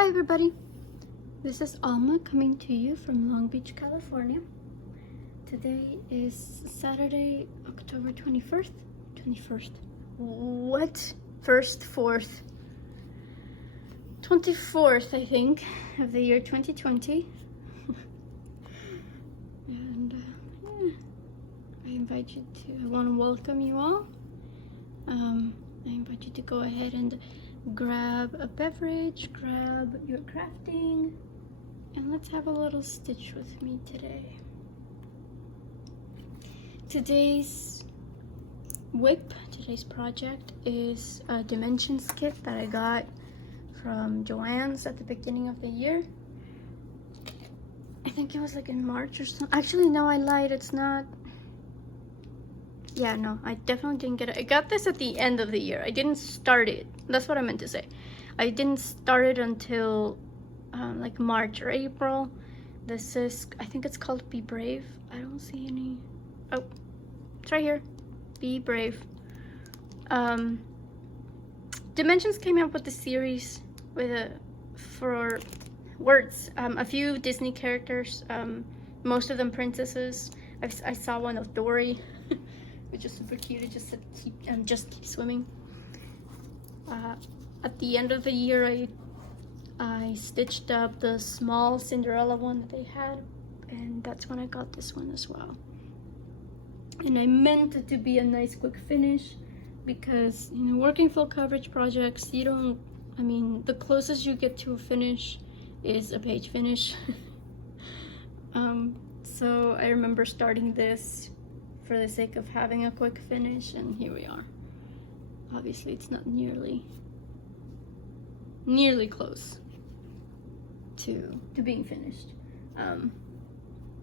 Hi everybody, this is Alma coming to you from Long Beach, California. Today is Saturday, October 21st. What? 4th. 24th, I think, of the year 2020. And I want to welcome you all. I invite you to go ahead and grab a beverage, grab your crafting, and let's have a little stitch with me today. Today's project is a dimensions kit that I got from Joann's at the beginning of the year. I think it was like in March or something. Actually, no, I lied. It's not. Yeah, no, I definitely didn't get it. I got this at the end of the year. I didn't start it. That's what I meant to say. I didn't start it until like March or April. This is, I think it's called Be Brave. I don't see any. Oh, it's right here. Be Brave. Dimensions came up with the series with for words. A few Disney characters, most of them princesses. I saw one of Dory, which is super cute. It just said keep swimming. At the end of the year, I stitched up the small Cinderella one that they had, and that's when I got this one as well. And I meant it to be a nice quick finish because, you know, working full coverage projects, you don't, I mean, the closest you get to a finish is a page finish. So I remember starting this for the sake of having a quick finish, and here we are. Obviously it's not nearly close to being finished,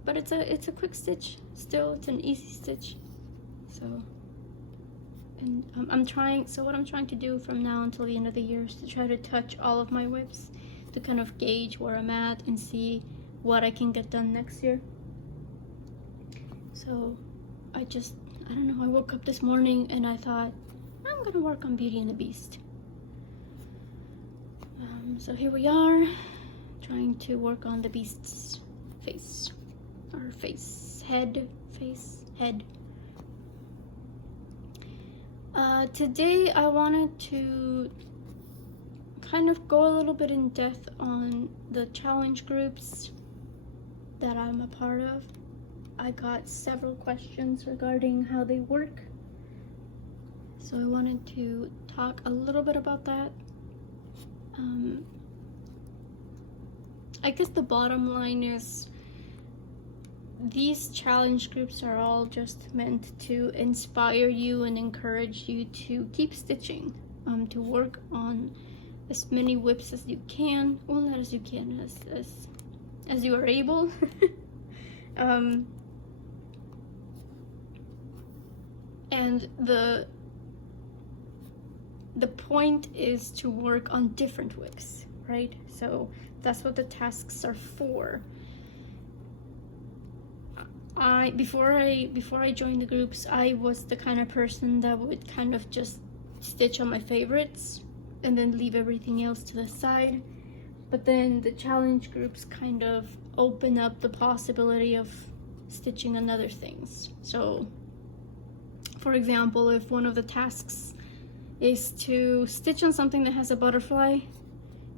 but it's a quick stitch. Still, it's an easy stitch. So, and what I'm trying to do from now until the end of the year is to try to touch all of my whips to kind of gauge where I'm at and see what I can get done next year. So I don't know, I woke up this morning and I thought, I'm gonna work on Beauty and the Beast. So here we are, trying to work on the Beast's face. Or head. Today I wanted to kind of go a little bit in depth on the challenge groups that I'm a part of. I got several questions regarding how they work, so I wanted to talk a little bit about that. I guess the bottom line is these challenge groups are all just meant to inspire you and encourage you to keep stitching, to work on as many whips as you can. Well, not as you can, as you are able. And the point is to work on different whips, right? So that's what the tasks are for. Before I joined the groups, I was the kind of person that would kind of just stitch on my favorites and then leave everything else to the side. But then the challenge groups kind of open up the possibility of stitching on other things. So, for example, if one of the tasks is to stitch on something that has a butterfly,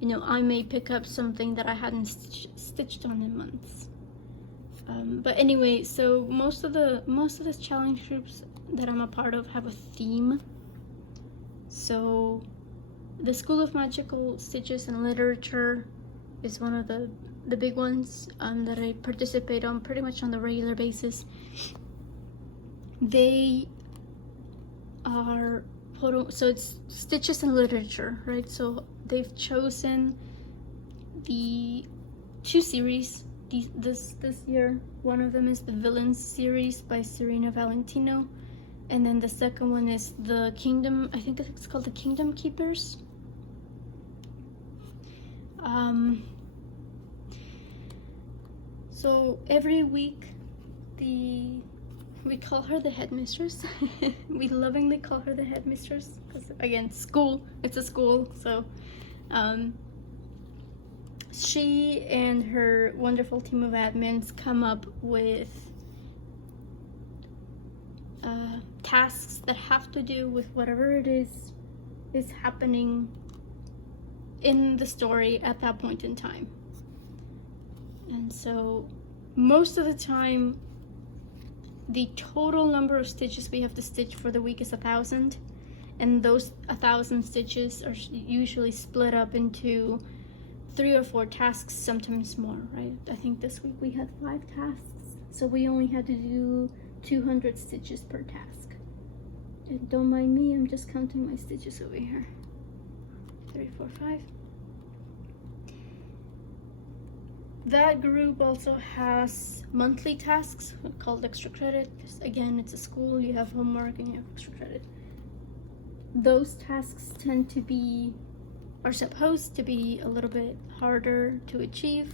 you know, I may pick up something that I hadn't stitched on in months. But anyway, so most of the challenge groups that I'm a part of have a theme. So the School of Magical Stitches and Literature is one of the big ones that I participate on pretty much on the regular basis. They are so it's Stitches and Literature, right? So they've chosen the two series this year. One of them is the Villains series by Serena Valentino, and then the second one is the Kingdom, I think it's called the Kingdom Keepers. So every week we call her the headmistress. We lovingly call her the headmistress because, again, it's a school. So she and her wonderful team of admins come up with tasks that have to do with whatever it is happening in the story at that point in time. And so most of the time, the total number of stitches we have to stitch for the week is 1,000, and those 1,000 stitches are usually split up into 3 or 4 tasks, sometimes more, right? I think this week we had 5 tasks, so we only had to do 200 stitches per task. And don't mind me, I'm just counting my stitches over here. 3, 4, 5. That group also has monthly tasks called extra credit. Again, it's a school, you have homework and you have extra credit. Those tasks are supposed to be a little bit harder to achieve.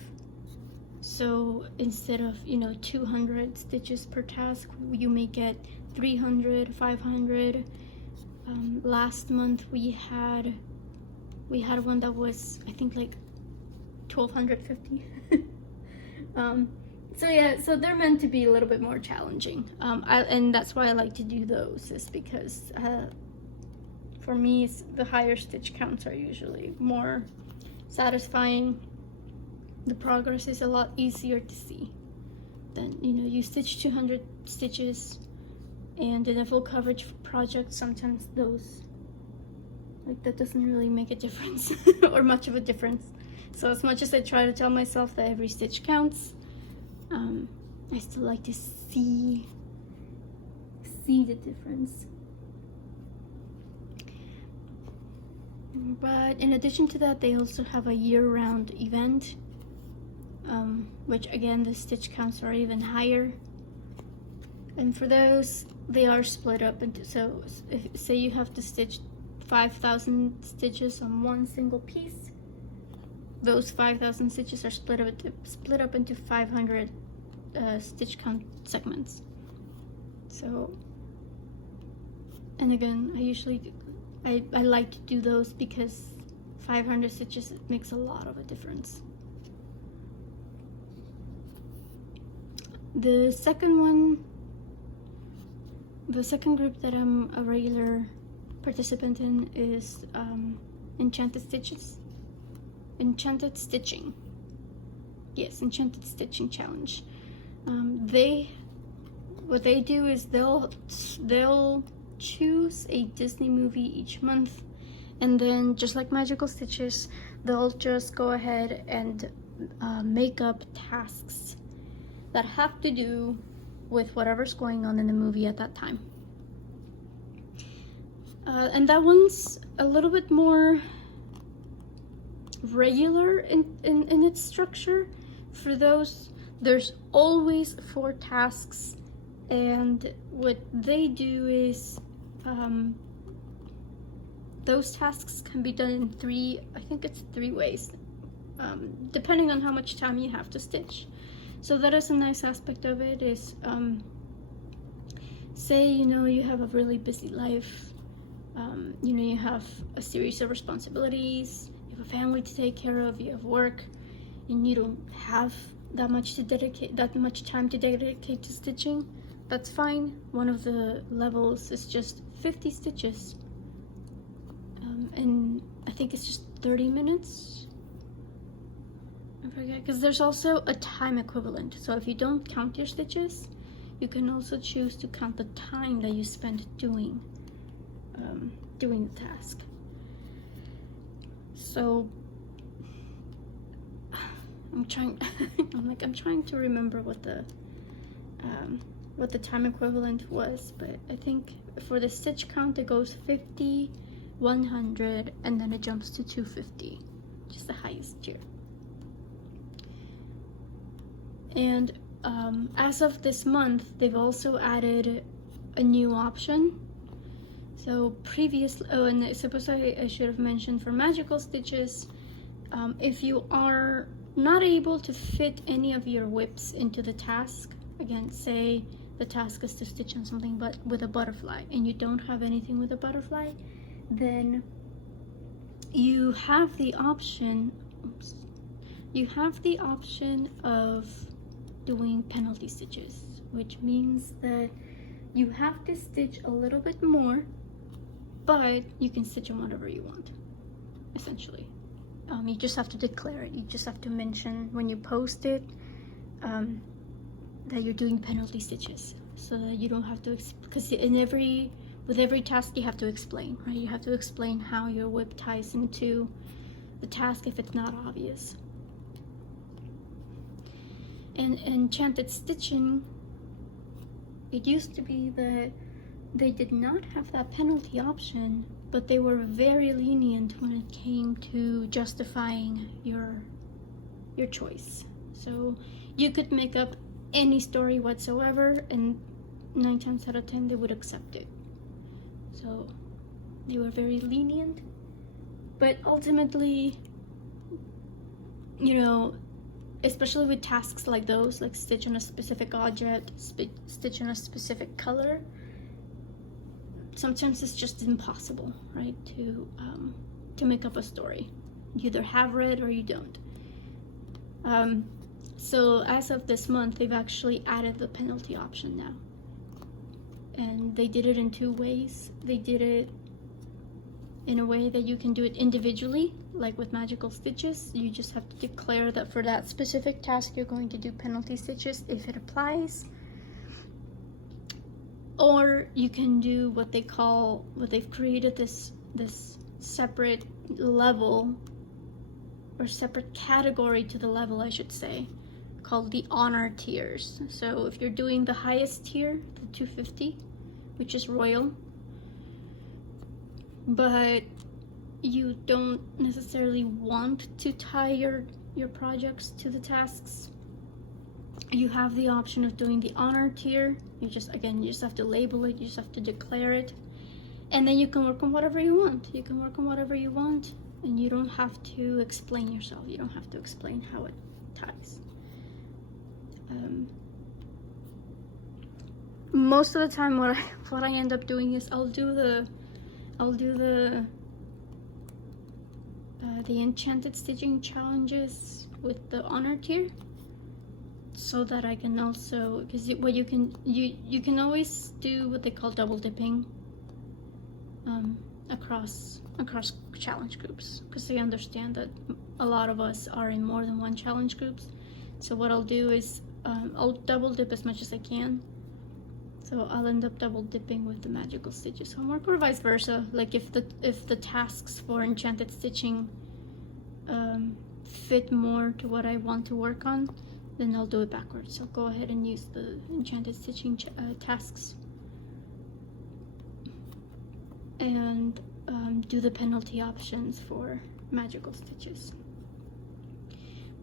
So instead of 200 stitches per task, you may get 300, 500. Last month we had one that was, I think, like 1,250. So they're meant to be a little bit more challenging, and that's why I like to do those, is because for me the higher stitch counts are usually more satisfying. The progress is a lot easier to see than you stitch 200 stitches, and in a full coverage project sometimes that doesn't really make a difference or much of a difference. So as much as I try to tell myself that every stitch counts, I still like to see the difference. But in addition to that, they also have a year-round event, which again the stitch counts are even higher. And for those, they are split up into, so say you have to stitch 5,000 stitches on one single piece, those 5,000 stitches are split up into 500 stitch count segments. So, and again, I like to do those because 500 stitches, it makes a lot of a difference. The second group that I'm a regular participant in is Enchanted Stitching. Yes, Enchanted Stitching Challenge. What they do is they'll choose a Disney movie each month, and then just like Magical Stitches, they'll just go ahead and make up tasks that have to do with whatever's going on in the movie at that time. And that one's a little bit more regular in its structure. For those, there's always 4 tasks, and what they do is those tasks can be done in 3 ways, depending on how much time you have to stitch. So that is a nice aspect of it, is say you have a really busy life, you have a series of responsibilities, you have a family to take care of, you have work, and you don't have that much time to dedicate to stitching. That's fine. One of the levels is just 50 stitches, and I think it's just 30 minutes. I forget, because there's also a time equivalent. So if you don't count your stitches, you can also choose to count the time that you spend doing the task. So I'm trying to remember what the time equivalent was, but I think for the stitch count it goes 50, 100, and then it jumps to 250, just the highest tier. And as of this month, they've also added a new option. So previously, and I suppose I should have mentioned, for Magical Stitches, if you are not able to fit any of your whips into the task, again, say the task is to stitch on something but with a butterfly, and you don't have anything with a butterfly, then you have the option you have the option of doing penalty stitches, which means that you have to stitch a little bit more, but you can stitch on whatever you want, essentially. You just have to declare it. You just have to mention when you post it that you're doing penalty stitches, so that you don't have to, because with every task you have to explain, right? You have to explain how your whip ties into the task if it's not obvious. And Enchanted Stitching, it used to be that they did not have that penalty option, but they were very lenient when it came to justifying your choice. So you could make up any story whatsoever, and 9 times out of 10 they would accept it. So they were very lenient, but ultimately, you know, especially with tasks like those, like stitch on a specific object, stitch on a specific color, sometimes it's just impossible, right, to make up a story. You either have it or you don't. So as of this month, they've actually added the penalty option now. And they did it in 2 ways. They did it in a way that you can do it individually, like with magical stitches. You just have to declare that for that specific task you're going to do penalty stitches if it applies. Or you can do what they've created this separate level, or separate category to the level, I should say, called the honor tiers. So if you're doing the highest tier, the 250, which is royal, but you don't necessarily want to tie your projects to the tasks, you have the option of doing the honor tier. You just have to label it, you just have to declare it, and then you can work on whatever you want. You can work on whatever you want, and you don't have to explain yourself. You don't have to explain how it ties. Most of the time, what I end up doing is I'll do the Enchanted Stitching challenges with the honor tier, so that I can also, because what you can always do what they call double dipping across challenge groups, because they understand that a lot of us are in more than one challenge groups. So what I'll do is I'll double dip as much as I can. So I'll end up double dipping with the magical stitches homework, or vice versa. Like if the tasks for Enchanted Stitching fit more to what I want to work on, then I'll do it backwards. I'll go ahead and use the Enchanted Stitching tasks and do the penalty options for magical stitches.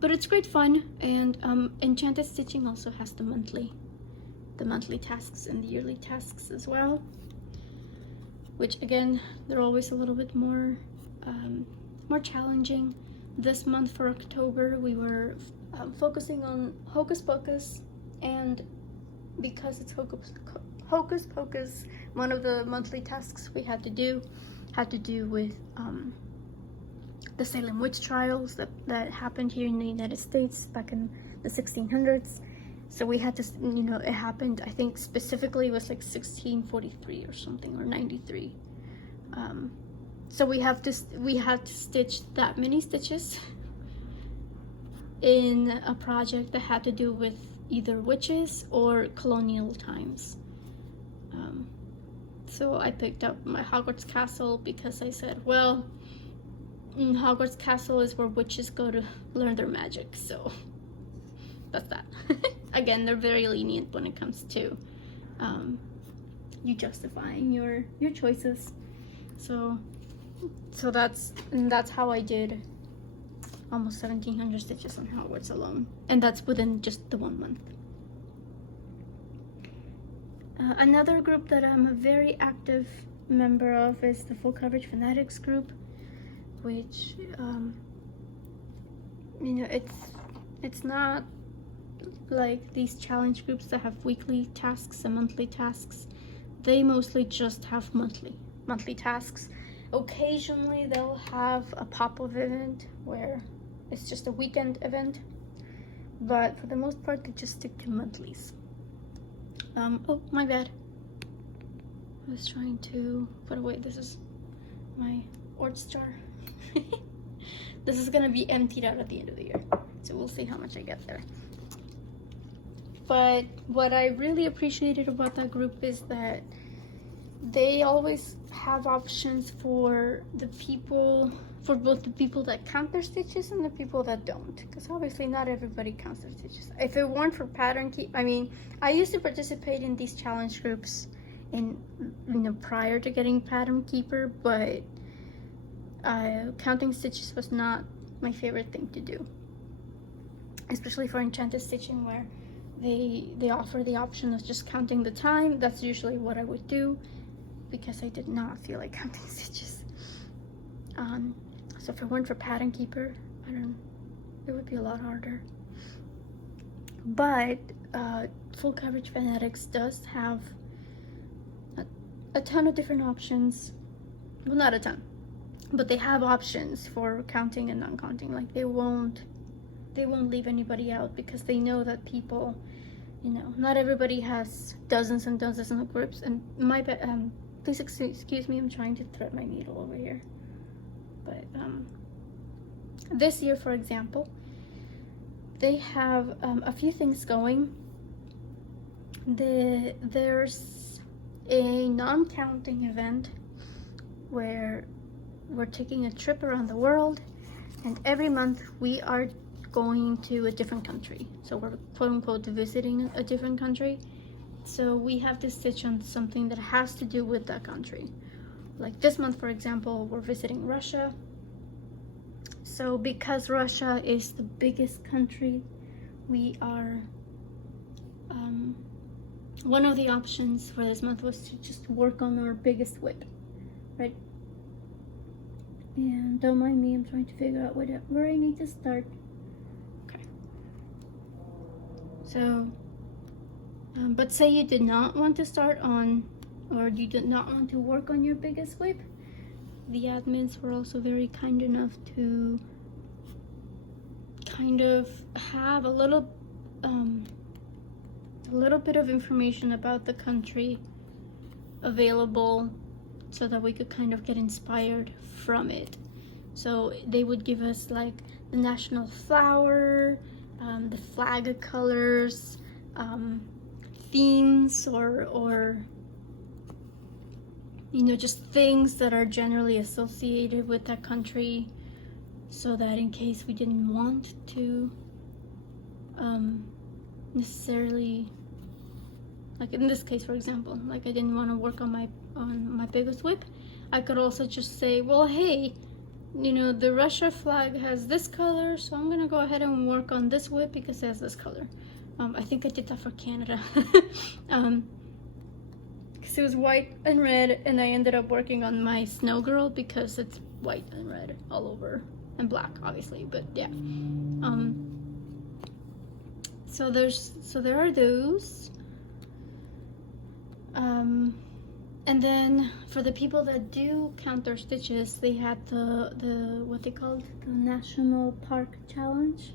But it's great fun, and Enchanted Stitching also has the monthly tasks and the yearly tasks as well, which again, they're always a little bit more challenging. This month for October, we were focusing on Hocus Pocus, and because it's Hocus Pocus, one of the monthly tasks we had to do with the Salem witch trials that happened here in the United States back in the 1600s. So we had to, it happened, I think specifically it was like 1643 or something, or 93. So we had to stitch that many stitches in a project that had to do with either witches or colonial times. So I picked up my Hogwarts Castle because I said, well, Hogwarts Castle is where witches go to learn their magic, so that's that. Again, they're very lenient when it comes to you justifying your choices. So that's how I did almost 1,700 stitches on Hogwarts alone, and that's within just the 1 month. Another group that I'm a very active member of is the Full Coverage Fanatics group, which it's not like these challenge groups that have weekly tasks and monthly tasks. They mostly just have monthly tasks. Occasionally they'll have a pop-up event where it's just a weekend event. But for the most part, they just stick to monthlies. Oh, my bad. I was trying to put away, this is my orange jar. This is gonna be emptied out at the end of the year, so we'll see how much I get there. But what I really appreciated about that group is that they always have options for the people, for both the people that count their stitches and the people that don't, because obviously not everybody counts their stitches. If it weren't for pattern keep, I mean, I used to participate in these challenge groups prior to getting pattern keeper, but counting stitches was not my favorite thing to do, especially for Enchanted Stitching, where they offer the option of just counting the time. That's usually what I would do, because I did not feel like counting stitches. So if it weren't for pattern keeper, it would be a lot harder. But full coverage Fanatics does have a ton of different options. Well, not a ton, but they have options for counting and non-counting. Like they won't leave anybody out, because they know that people, not everybody has dozens and dozens of groups. And please excuse me, I'm trying to thread my needle over here. But this year, for example, they have a few things going. There's a non-counting event where we're taking a trip around the world, and every month we are going to a different country. So we're quote-unquote visiting a different country. So we have to stitch on something that has to do with that country. Like this month, for example, we're visiting Russia. So because Russia is the biggest country, we are one of the options for this month was to just work on our biggest whip, right? And don't mind me, I'm trying to figure out where I need to start. Okay. So, but say you did not want to start on, or you did not want to work on your biggest whip, the admins were also very kind enough to kind of have a little bit of information about the country available, so that we could kind of get inspired from it. So they would give us like the national flower, the flag colors, themes, or just things that are generally associated with that country, so that in case we didn't want to necessarily, like in this case, for example, like I didn't want to work on my biggest whip, I could also just say, well, hey, the Russia flag has this color, so I'm gonna go ahead and work on this whip because it has this color. I think I did that for Canada. Because it was white and red, and I ended up working on my Snow Girl because it's white and red all over, and black obviously, but yeah. So there are those. And then for the people that do count their stitches, they had the what they called the National Park Challenge,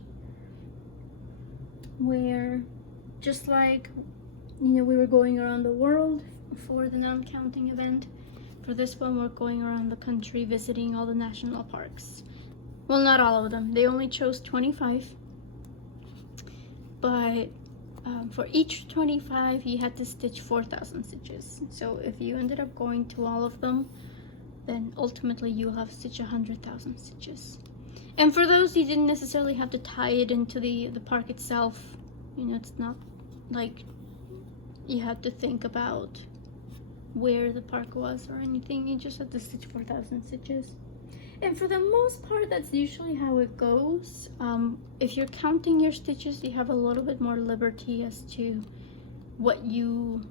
where just like we were going around the world for the non-counting event, for this one we're going around the country visiting all the national parks. Well, not all of them, they only chose 25, but for each 25 you had to stitch 4,000 stitches. So if you ended up going to all of them, then ultimately you'll have stitched 100,000 stitches. And for those, you didn't necessarily have to tie it into the park itself. It's not like you had to think about where the park was or anything. You just had to stitch 4,000 stitches. And for the most part, that's usually how it goes. If you're counting your stitches, you have a little bit more liberty as to what you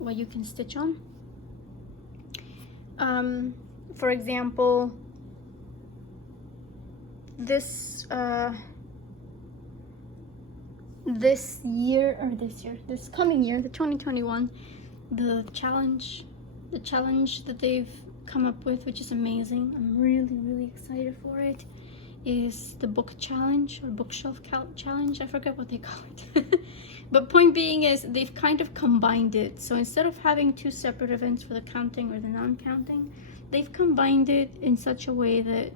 can stitch on. For example, this coming year, the 2021, the challenge that they've come up with, which is amazing. I'm really, really excited for it, is the book challenge or bookshelf challenge. I forget what they call it. But point being is they've kind of combined it. So instead of having two separate events for the counting or the non-counting, they've combined it in such a way that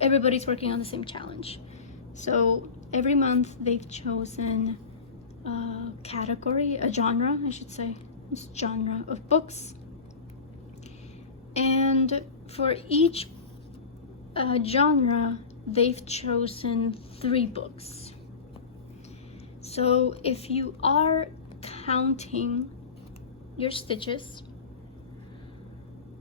everybody's working on the same challenge. So every month they've chosen a category, a genre, I should say, this genre of books. And for each genre, they've chosen 3 books. So if you are counting your stitches,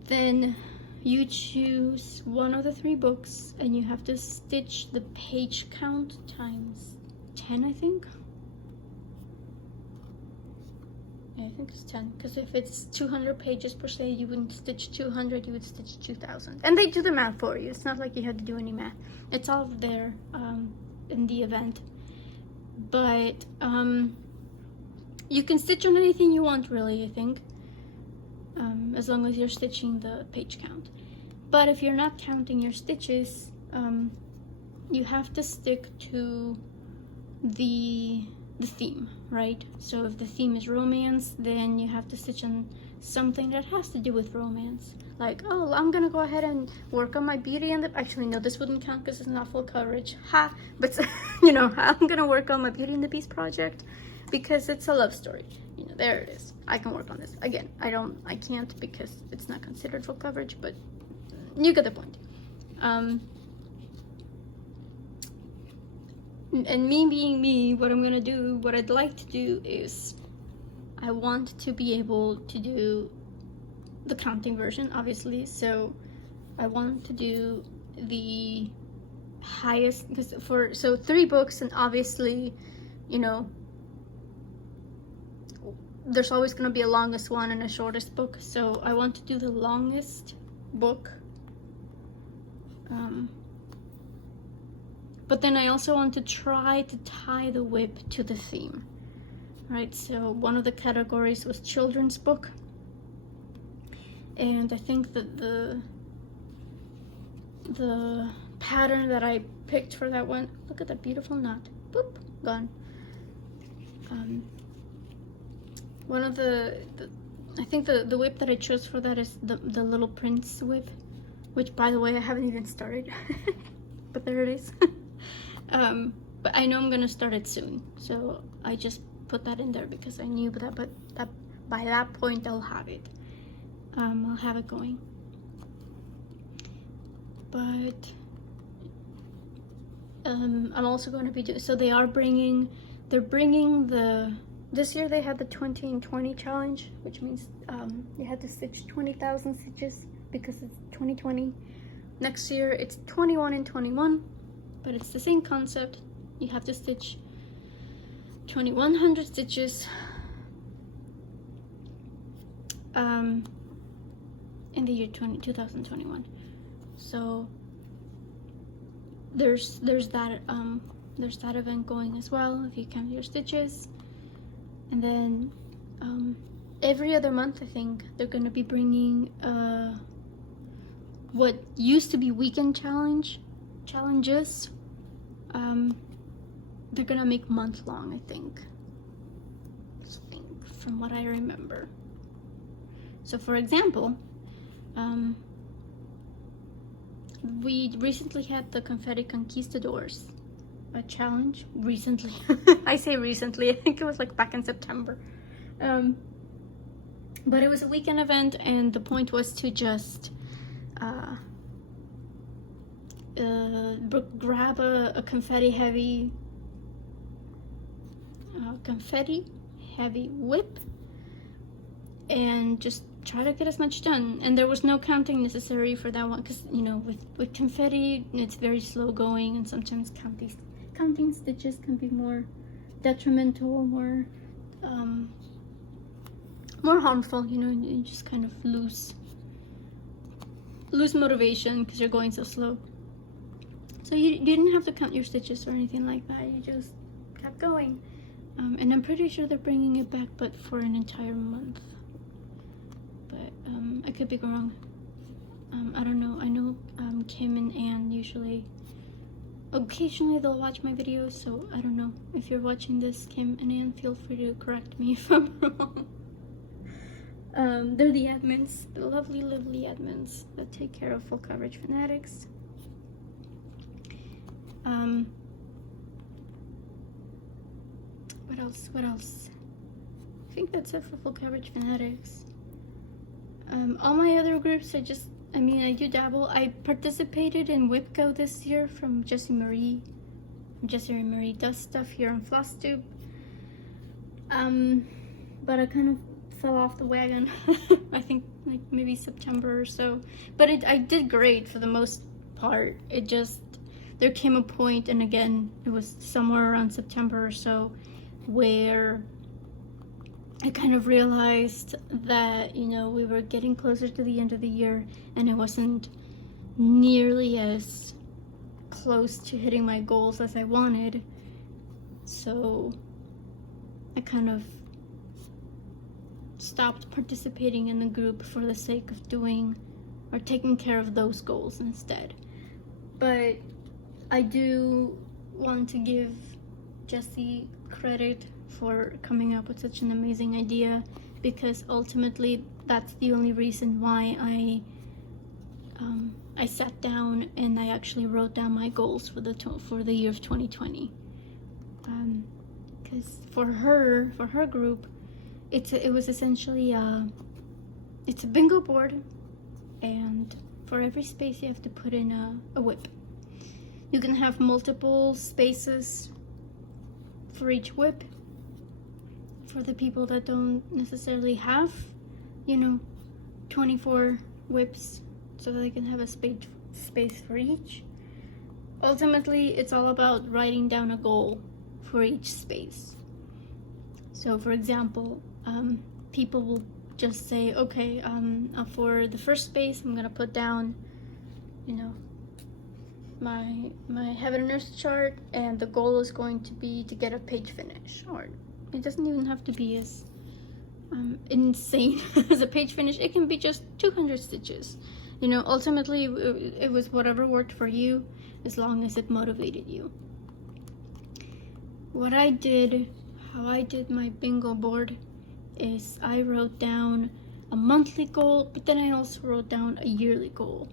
then you choose one of the 3 books and you have to stitch the page count times 10, I think. Yeah, I think it's 10, because if it's 200 pages per se, you wouldn't stitch 200, you would stitch 2000. And they do the math for you. It's not like you had to do any math. It's all there in the event. But you can stitch on anything you want, really, I think. As long as you're stitching the page count. But if you're not counting your stitches, you have to stick to the theme, right? So if the theme is romance, then you have to stitch on something that has to do with romance. Like, oh, I'm gonna go ahead and work on my Beauty and the... Actually, no, this wouldn't count because it's not full coverage. Ha! But, you know, I'm gonna work on my Beauty and the Beast project because it's a love story. You know, there it is. I can work on this. Again, I can't because it's not considered full coverage, but you get the point. And me being me, what I'm gonna do, what I'd like to do is I want to be able to do the counting version, obviously. So I want to do the highest, because so 3 books, and obviously, you know, there's always going to be a longest one and a shortest book. So I want to do the longest book. But then I also want to try to tie the whip to the theme, right? So one of the categories was children's book. And I think that the pattern that I picked for that one, look at that beautiful knot, boop, gone. One of I think the whip that I chose for that is the Little Prince whip, which, by the way, I haven't even started, but there it is. But I know I'm gonna start it soon, so I just put that in there because I knew that, but by that point I'll have it. I'll have it going. But I'm also going to be doing, so they're bringing this year they had the 20 and 20 challenge, which means you had to stitch 20,000 stitches because it's 2020. Next year it's 21 and 21, but it's the same concept. You have to stitch 2100 stitches in the year 2021. So there's that event going as well if you count your stitches. And then every other month I think they're gonna be bringing what used to be weekend challenges. They're gonna make month long, I think, from what I remember. So for example, we recently had the Confetti Conquistadors challenge. Recently. I say recently, I think it was like back in September. But it was a weekend event, and the point was to just grab a confetti heavy whip and just try to get as much done. And there was no counting necessary for that one because, you know, with confetti it's very slow going, and sometimes counting stitches can be more detrimental, more harmful. You know, you just kind of lose motivation because you're going so slow. So you didn't have to count your stitches or anything like that. You just kept going. And I'm pretty sure they're bringing it back, but for an entire month. But I could be wrong. occasionally they'll watch my videos, so I don't know. If you're watching this, Kim and Ann, feel free to correct me if I'm wrong. They're the admins, the lovely admins that take care of full coverage Fanatics. What else? I think that's it for full coverage Fanatics. All my other groups, I do dabble. I participated in WhipGo this year from Jessie Marie. Jessie Marie does stuff here on FlossTube. But I kind of fell off the wagon. I think like maybe September or so. But I did great for the most part. It just, there came a point, and again, it was somewhere around September or so, where I kind of realized that, you know, we were getting closer to the end of the year, and I wasn't nearly as close to hitting my goals as I wanted. So I kind of stopped participating in the group for the sake of doing or taking care of those goals instead. But I do want to give Jessie credit for coming up with such an amazing idea, because ultimately that's the only reason why I sat down and I actually wrote down my goals for the year of 2020. Because for her group, it was essentially it's a bingo board, and for every space you have to put in a whip. You can have multiple spaces for each whip. For the people that don't necessarily have, 24 whips, so that they can have a space for each. Ultimately, it's all about writing down a goal for each space. So, for example, people will just say, okay, for the first space, I'm gonna put down, my Heaven and Earth chart, and the goal is going to be to get a page finish, or it doesn't even have to be as insane as a page finish. It can be just 200 stitches. Ultimately, it was whatever worked for you, as long as it motivated you. How I did my bingo board is I wrote down a monthly goal, but then I also wrote down a yearly goal.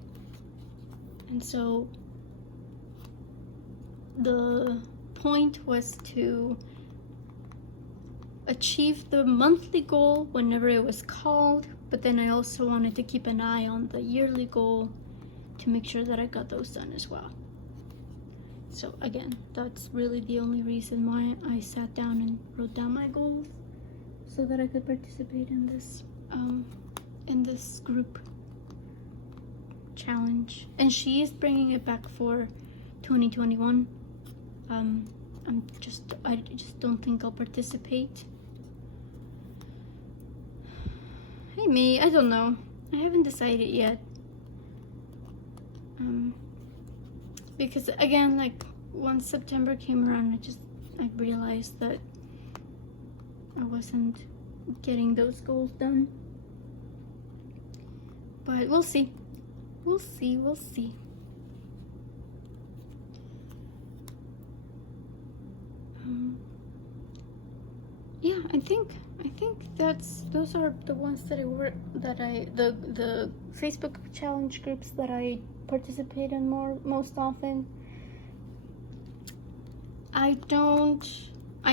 And so the point was to achieve the monthly goal whenever it was called, but then I also wanted to keep an eye on the yearly goal to make sure that I got those done as well. So again, that's really the only reason why I sat down and wrote down my goals, so that I could participate in this group challenge. And she is bringing it back for 2021. I just don't think I'll participate. Hey, me, I don't know. I haven't decided yet. Because again, like, once September came around, I realized that I wasn't getting those goals done. But we'll see. We'll see. Yeah, I think those are the ones that the Facebook challenge groups that I participate in most often. I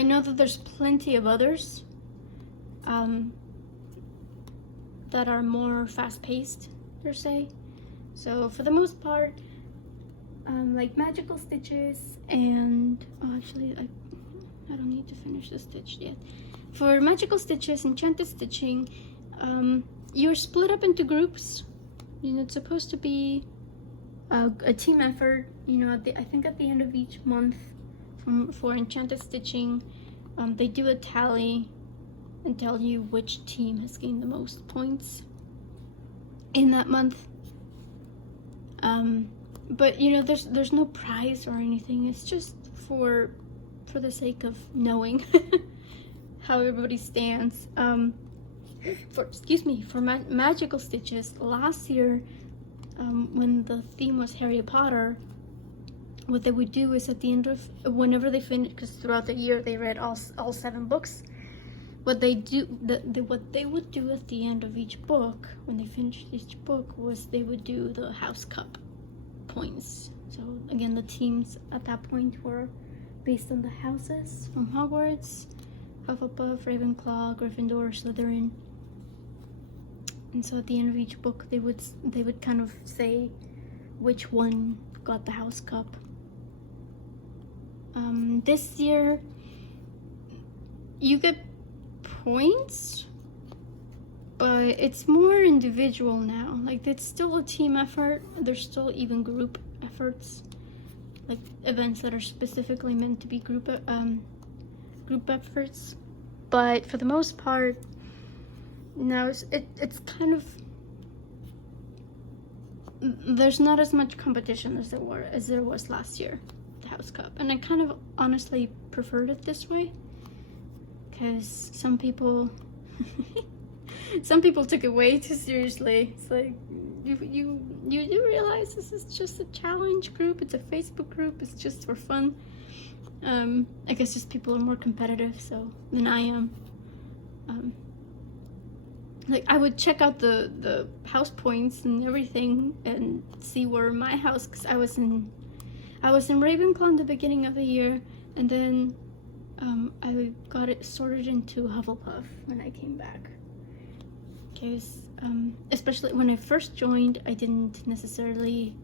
know that there's plenty of others that are more fast-paced, per se. So for the most part, like Magical Stitches and actually I don't need to finish the stitch yet. For Magical Stitches, Enchanted Stitching, you're split up into groups. It's supposed to be a team effort. I think at the end of each month, for Enchanted Stitching, they do a tally and tell you which team has gained the most points in that month. But there's no prize or anything. It's just for the sake of knowing how everybody stands. For Magical Stitches, last year, when the theme was Harry Potter, what they would do is at the end of, whenever they finish, because throughout the year they read all 7 books, what they would do at the end of each book, when they finished each book, was they would do the house cup points. So again, the teams at that point were based on the houses from Hogwarts: Hufflepuff, Ravenclaw, Gryffindor, Slytherin. And so at the end of each book, they would kind of say which one got the house cup. This year, you get points, but it's more individual now. Like, it's still a team effort. There's still even group efforts, like events that are specifically meant to be group efforts. But for the most part, now it's kind of, there's not as much competition as there was last year, the house cup, and I kind of honestly preferred it this way, because some people took it way too seriously. It's like, you do realize this is just a challenge group, it's a Facebook group, it's just for fun. I guess just people are more competitive than I am. Like, I would check out the house points and everything and see where my house, because I was in Ravenclaw in the beginning of the year, and then I got it sorted into Hufflepuff when I came back. Because especially when I first joined, I didn't necessarily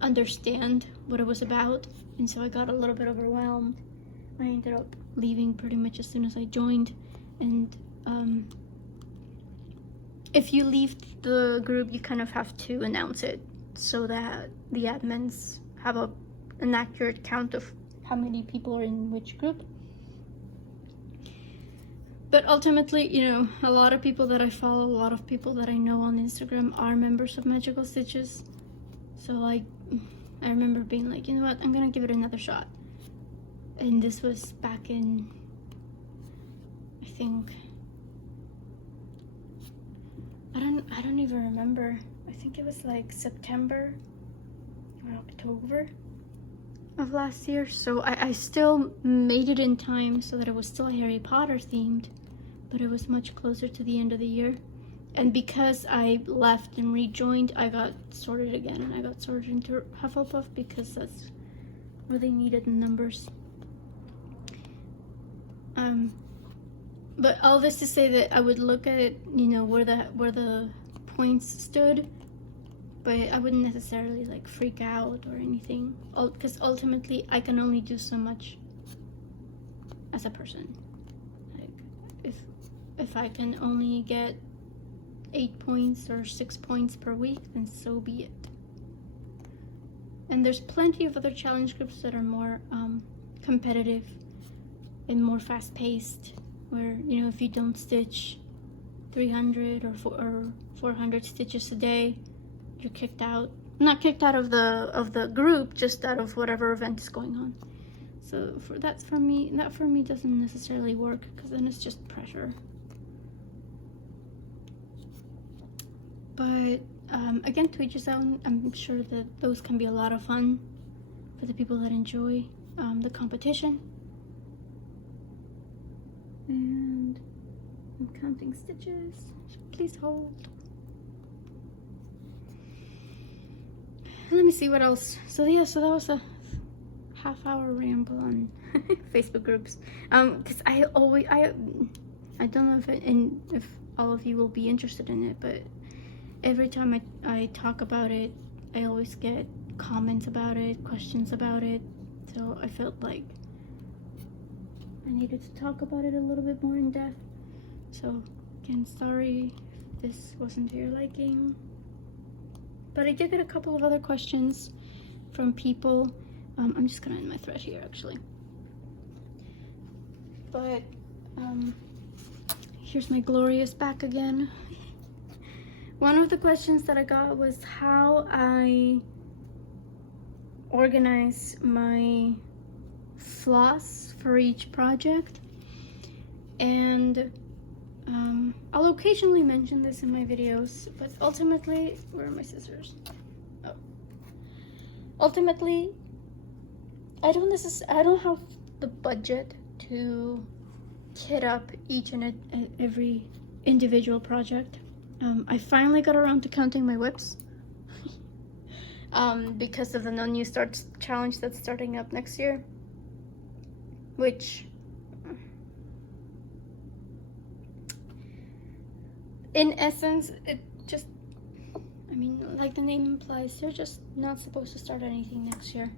understand what it was about, and so I got a little bit overwhelmed. I ended up leaving pretty much as soon as I joined, and if you leave the group, you kind of have to announce it so that the admins have an accurate count of how many people are in which group. But ultimately, you know, a lot of people that I follow, a lot of people that I know on Instagram are members of Magical Stitches. So, like, I remember being like, you know what, I'm gonna give it another shot. And this was back in, I think, I don't even remember. I think it was like September or October of last year. So I still made it in time so that it was still Harry Potter themed, but it was much closer to the end of the year. And because I left and rejoined, I got sorted again, and I got sorted into Hufflepuff because that's where they needed the numbers. But all this to say that I would look at it, you know, where the points stood, but I wouldn't necessarily like freak out or anything, because ultimately I can only do so much as a person. Like, if I can only get 8 points or 6 points per week, then so be it. And there's plenty of other challenge groups that are more competitive and more fast-paced, where, you know, if you don't stitch 300 or 400 stitches a day, you're kicked out. Not kicked out of the group, just out of whatever event is going on. So that for me doesn't necessarily work, because then it's just pressure. But again, to each his own. I'm sure that those can be a lot of fun for the people that enjoy the competition. And I'm counting stitches, so please hold. Let me see what else. So yeah, so that was a half-hour ramble on Facebook groups. Because I don't know if all of you will be interested in it, but every time I talk about it, I always get comments about it, questions about it. So I felt like I needed to talk about it a little bit more in depth. So again, sorry if this wasn't to your liking. But I did get a couple of other questions from people. I'm just gonna end my thread here, actually. But here's my glorious back again. One of the questions that I got was how I organize my floss for each project. And I'll occasionally mention this in my videos, but ultimately, where are my scissors? Oh. ultimately, I don't have the budget to kit up each and every individual project. I finally got around to counting my whips because of the No New Starts challenge that's starting up next year, which in essence, it just, I mean, like the name implies, they're just not supposed to start anything next year.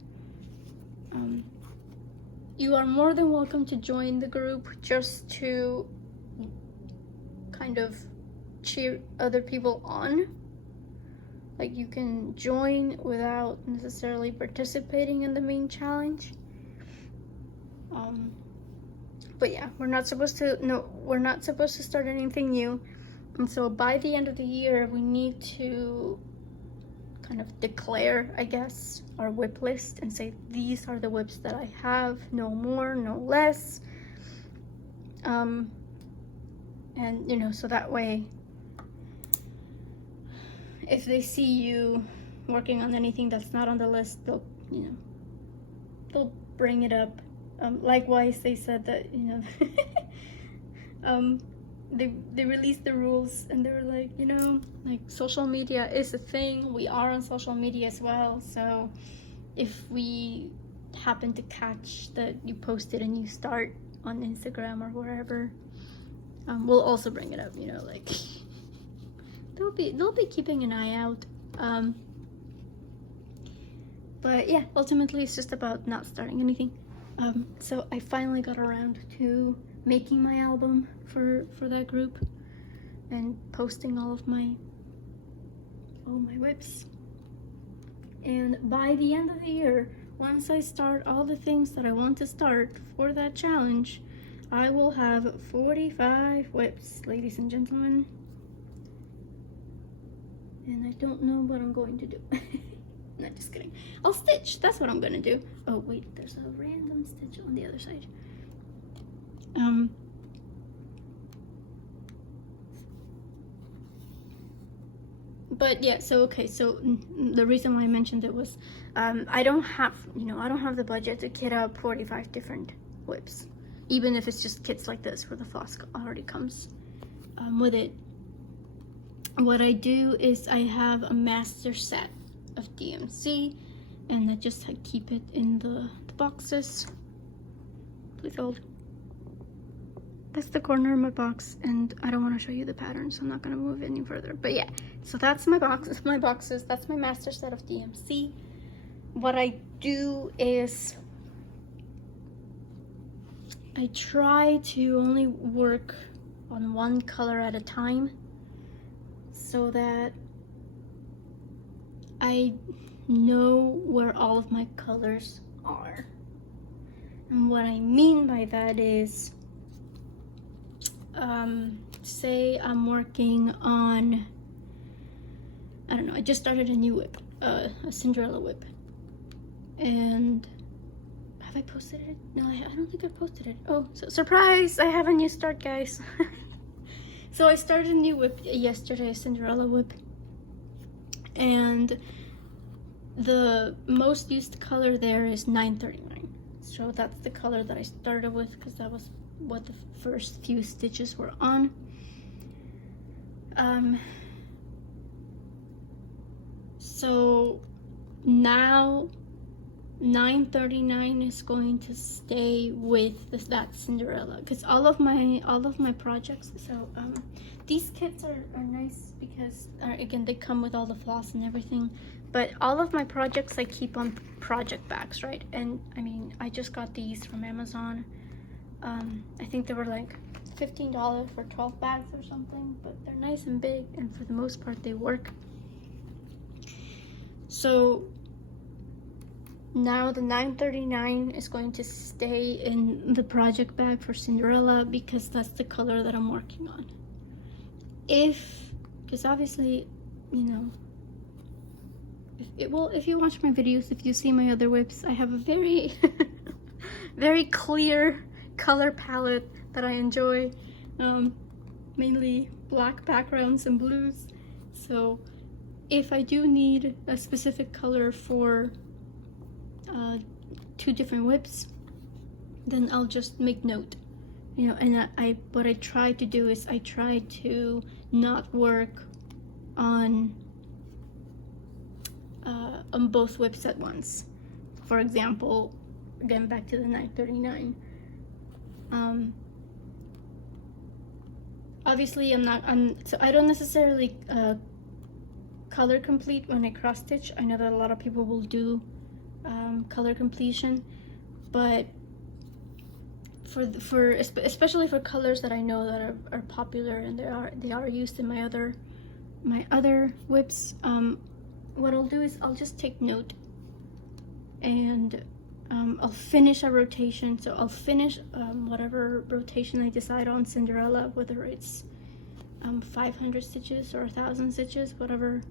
You are more than welcome to join the group just to kind of cheer other people on. Like, you can join without necessarily participating in the main challenge. But yeah, we're not supposed to start anything new. And so by the end of the year, we need to kind of declare, I guess, our whip list and say, these are the whips that I have, no more, no less. And, you know, so that way, if they see you working on anything that's not on the list, they'll bring it up. Likewise, they said that, you know, they released the rules and they were like, you know, like, social media is a thing. We are on social media as well. So if we happen to catch that you posted a new start on Instagram or wherever, we'll also bring it up, you know, like, they'll be keeping an eye out. But yeah, ultimately it's just about not starting anything. So I finally got around to making my album for that group and posting all my whips. And by the end of the year, once I start all the things that I want to start for that challenge, I will have 45 whips, ladies and gentlemen. And I don't know what I'm going to do. Not just kidding. I'll stitch. That's what I'm gonna do. Oh wait, there's a random stitch on the other side. But yeah, so okay, so the reason why I mentioned it was I don't have the budget to kit up 45 different whips, even if it's just kits like this where the floss already comes with it. What I do is I have a master set of DMC, and I just keep it in the boxes. Please hold. That's the corner of my box, and I don't want to show you the pattern, so I'm not going to move any further. But yeah, so that's my boxes. That's my master set of DMC. What I do is I try to only work on one color at a time, so that I know where all of my colors are. And what I mean by that is, say I'm working on, I don't know, I just started a new whip, a Cinderella whip. And have I posted it? No, I don't think I posted it. Oh, so surprise! I have a new start, guys. So I started a new whip yesterday, a Cinderella whip. And the most used color there is 939. So that's the color that I started with, because that was what the first few stitches were on. So now 939 is going to stay with that Cinderella, because all of my projects, so these kits are nice because again, they come with all the floss and everything, but all of my projects I keep on project bags, right? And I mean, I just got these from Amazon. I think they were like $15 for 12 bags or something, but they're nice and big, and for the most part they work. So now the 939 is going to stay in the project bag for Cinderella, because that's the color that I'm working on. Because obviously, you know, if you watch my videos, if you see my other whips, I have a very very clear color palette that I enjoy, mainly black backgrounds and blues. So if I do need a specific color for two different whips, then I'll just make note, you know. And what I try to do is I try to not work on both whips at once. For example, again back to the 939. Obviously so I don't necessarily color complete when I cross stitch. I know that a lot of people will do color completion, but especially for colors that I know that are popular and they are used in my other whips, what I'll do is I'll just take note, and I'll finish a rotation. So I'll finish whatever rotation I decide on Cinderella, whether it's 500 stitches or 1,000 stitches, whatever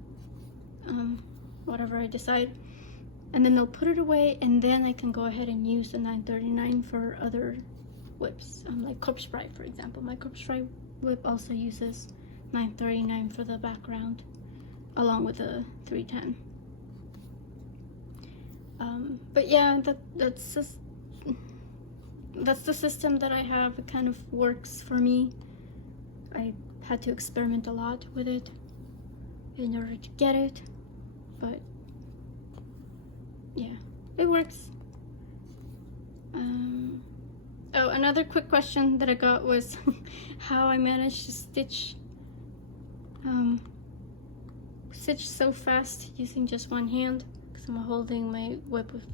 I decide, and then I'll put it away, and then I can go ahead and use the 939 for other whips, like Corpse Bride, for example. My Corpse Bride whip also uses 939 for the background, along with the 310. But yeah, that's the system that I have. It kind of works for me. I had to experiment a lot with it in order to get it, but yeah, it works. Oh, another quick question that I got was how I managed to stitch so fast using just one hand, because I'm holding my whip with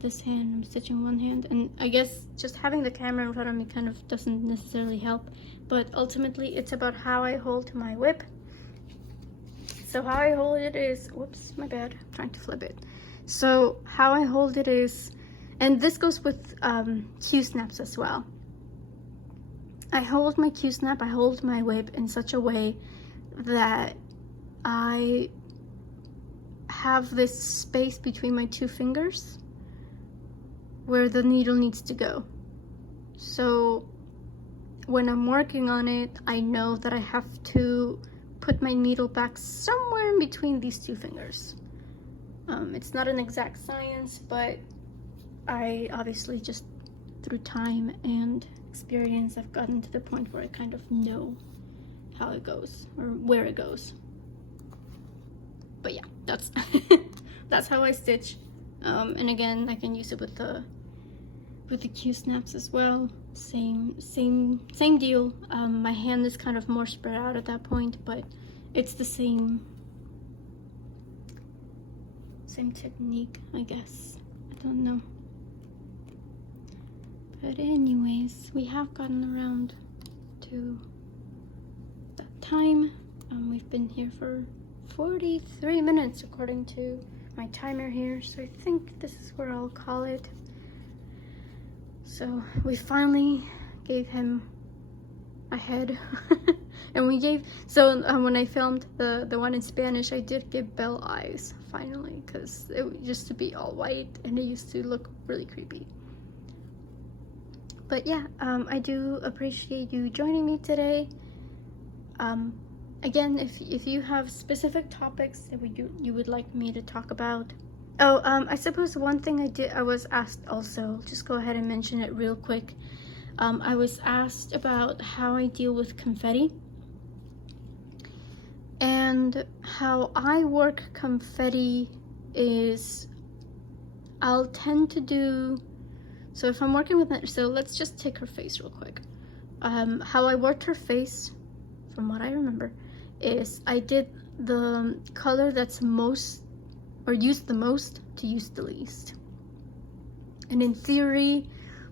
this hand, I'm stitching one hand, and I guess just having the camera in front of me kind of doesn't necessarily help, but ultimately it's about how I hold my whip. So how I hold it is, whoops, my bad, I'm trying to flip it. So how I hold it is, and this goes with Q-snaps as well. I hold my Q-snap, I hold my whip in such a way that I have this space between my two fingers where the needle needs to go. So when I'm working on it, I know that I have to put my needle back somewhere in between these two fingers. It's not an exact science, but I obviously just through time and experience, I've gotten to the point where I kind of know how it goes or where it goes. But yeah, that's that's how I stitch. And again, I can use it with the Q-snaps as well. Same deal. My hand is kind of more spread out at that point, but it's the same technique, I guess. I don't know. But anyways, we have gotten around to that time. We've been here for 43 minutes according to my timer here, so I think this is where I'll call it. So we finally gave him a head. And we gave, so when I filmed the one in Spanish, I did give Belle eyes finally, because it used to be all white and it used to look really creepy. But yeah, I do appreciate you joining me today. Again, if you have specific topics that you would like me to talk about. Oh, I suppose one thing I was asked also, just go ahead and mention it real quick. I was asked about how I deal with confetti and how I work confetti is I'll tend to do, so if I'm working with it, so let's just take her face real quick. How I worked her face, from what I remember, is I did the color that's most, or used the most, to use the least. And in theory,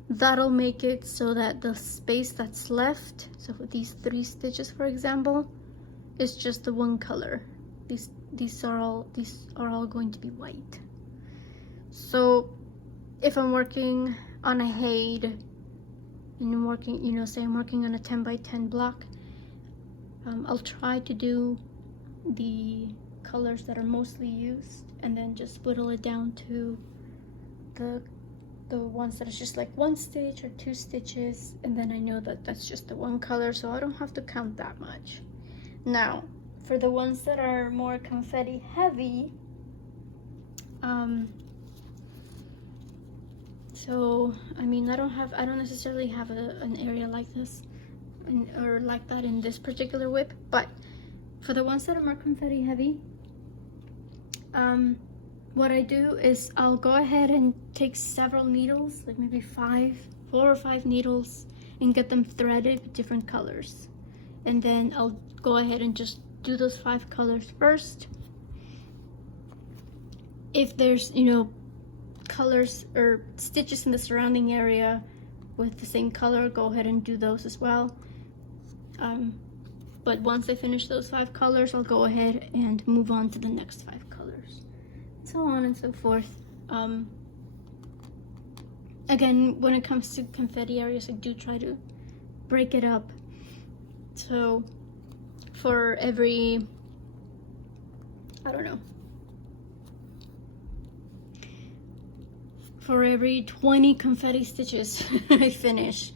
that'll make it so that the space that's left, so for these 3 stitches, for example, is just the one color. These are all going to be white. So if I'm working on a HAID and say I'm working on a 10 by 10 block, I'll try to do the colors that are mostly used and then just whittle it down to the ones that is just like 1 stitch or 2 stitches, and then I know that that's just the one color, so I don't have to count that much. Now for the ones that are more confetti heavy, So I mean, I don't necessarily have an area like this or like that in this particular whip, but for the ones that are more confetti heavy, what I do is I'll go ahead and take several needles, like maybe 4 or 5 needles, and get them threaded with different colors. And then I'll go ahead and just do those 5 colors first. If there's, you know, colors or stitches in the surrounding area with the same color, go ahead and do those as well. But once I finish those 5 colors, I'll go ahead and move on to the next 5 colors, so on and so forth. Again, when it comes to confetti areas, I do try to break it up. So for every, I don't know, for every 20 confetti stitches I finish,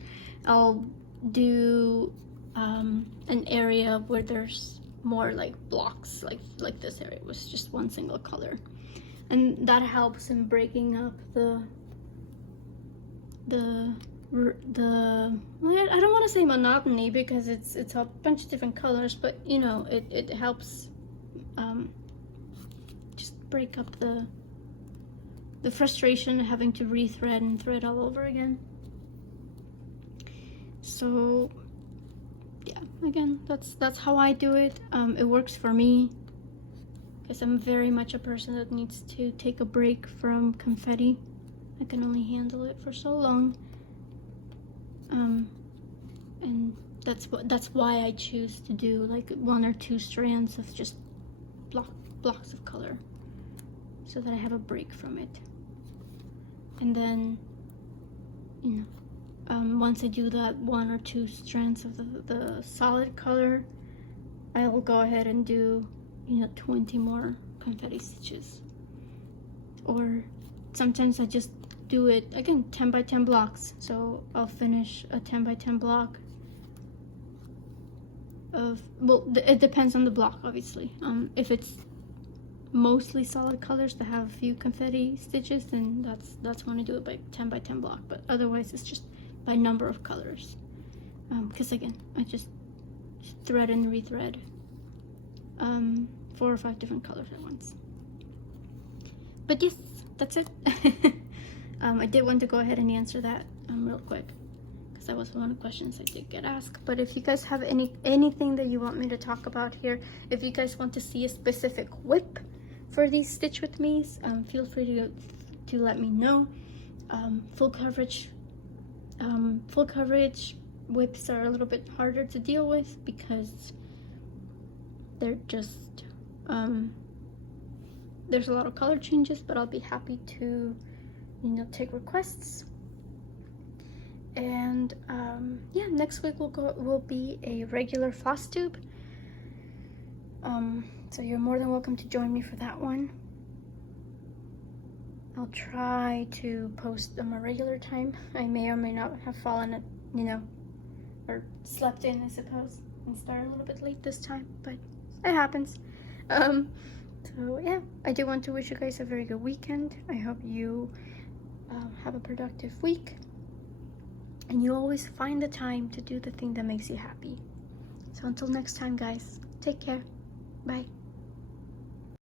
I'll do an area where there's more like blocks, like this area was just one single color, and that helps in breaking up the well, I don't want to say monotony because it's a bunch of different colors, but you know, it helps just break up the frustration of having to rethread and thread all over again. So yeah, again, that's how I do it. It works for me because I'm very much a person that needs to take a break from confetti. I can only handle it for so long, and that's why I choose to do like 1 or 2 strands of just blocks of color, so that I have a break from it. And then, you know, once I do that 1 or 2 strands of the solid color, I'll go ahead and do, you know, 20 more confetti stitches. Or sometimes I just do it, again, 10 by 10 blocks. So I'll finish a 10 by 10 block of, well, it depends on the block, obviously. If it's mostly solid colors that have a few confetti stitches, then that's when I do it by 10 by 10 block. But otherwise it's just by number of colors, because again, I just thread and rethread 4 or 5 different colors at once. But yes, that's it. I did want to go ahead and answer that real quick, because that was one of the questions I did get asked. But if you guys have anything that you want me to talk about here, if you guys want to see a specific whip for these stitch with me's, feel free to let me know. Full coverage whips are a little bit harder to deal with because they're just there's a lot of color changes, but I'll be happy to, you know, take requests. And yeah, next week will be a regular FlossTube. So you're more than welcome to join me for that one. I'll try to post on a regular time. I may or may not have fallen, you know, or slept in, I suppose, and started a little bit late this time, but it happens. So yeah, I do want to wish you guys a very good weekend. I hope you have a productive week, and you always find the time to do the thing that makes you happy. So until next time, guys, take care. Bye.